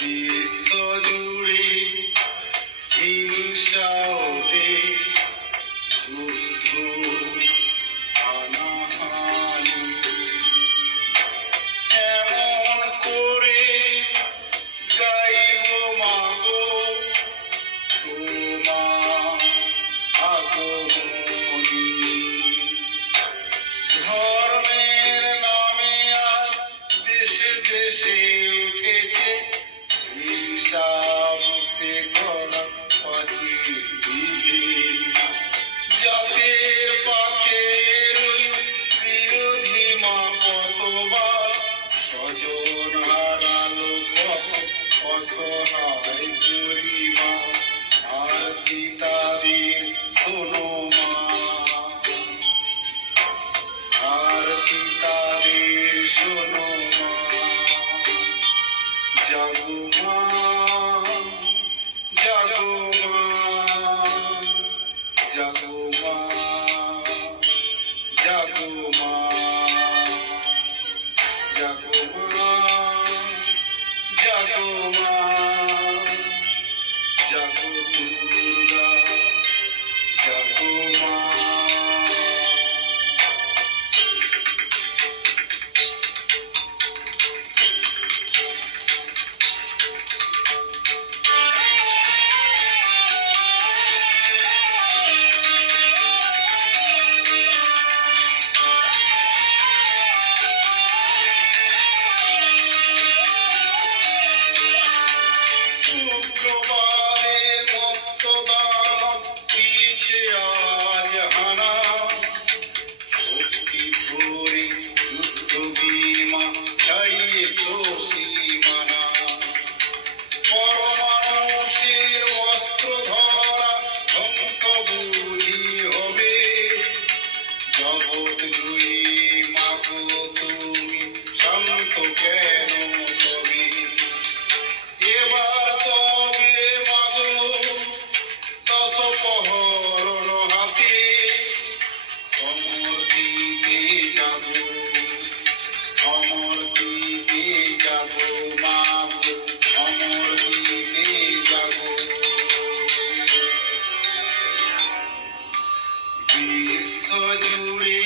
বিশ্বজুড়ে হিংসা ও দেশ, যুদ্ধ হানাহানি, এমন করে গাইব মাগো তোমার আগমনী। ধর্মের নামে আজ দেশে দেশে উঠেছে হিংসা, বিষে গলা পাচির বিভেদ। জাতের পাতের ওই বিরোধী মা কতবার স্বজন হারালো, কত অসহায় পরিবার। আর কি তাদের শোনো মা, আর কি তাদের শোনো মা। জাগো মা, জাগো মা, জাগো মা, জাগো মা, জাগো মা, জাগো মা, জাগো দুর্গা, জাগো মা। উগ্রবাদের মত্তদানব দিয়েছে আজ হানা, শক্তি ধরে যুদ্ধ বিমা ছাড়িয়েছ সীমানা। পরমাণুষের অস্ত্র ধরা ধ্বংস বুঝি হবে, জগৎ জয়ী মাগো তুমি শান্ত কেন তবে। এবার তবে মাগো দশপহরণ হাতে, সমর দিকে যাবো, সমর দিকে যাবো মাগো, সমর দিকে যাবো। বিশ্বজুড়ে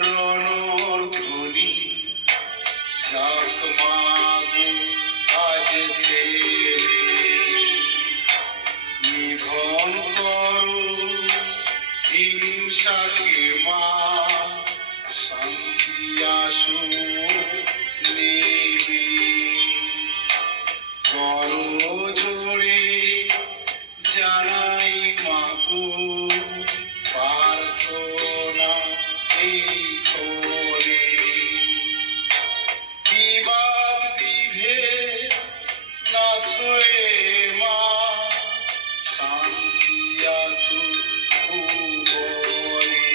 রণধ্বনি, যাক মাগো আজ থেকে নিধন করো হিংসাকে মা, শান্তি আসুক নেবে। করো জোড়ে জানাই মাগো প্রার্থনা এই করে। বিবাদ বিভেদ নাশ হয়ে মা, শান্তি আসুক ভুবনে।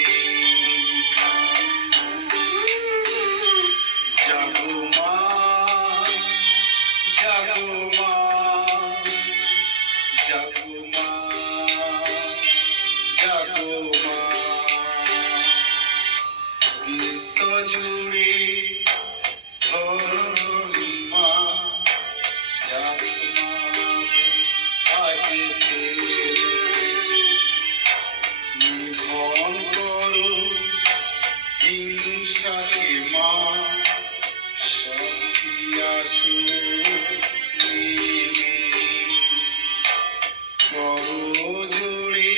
জাগো মা, জাগো মা, জাগো মা, জাগো মা। বিশ্বজুড়ে ধরণী মা, জাগো মাগো আজ থেকে নিধন করো হিংসাকে মা, শান্তি আসুক নেবে। করো জোড়ে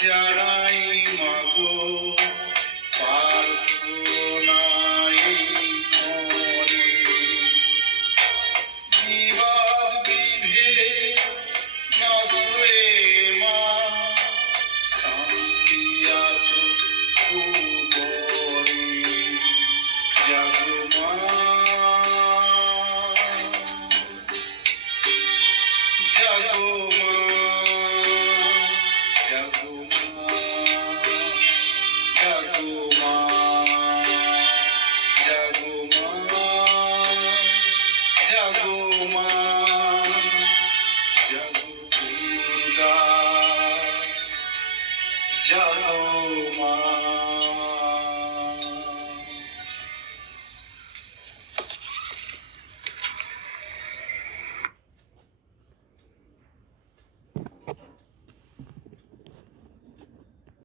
জানাই মাগো প্রার্থনা এই করে। বিবাদ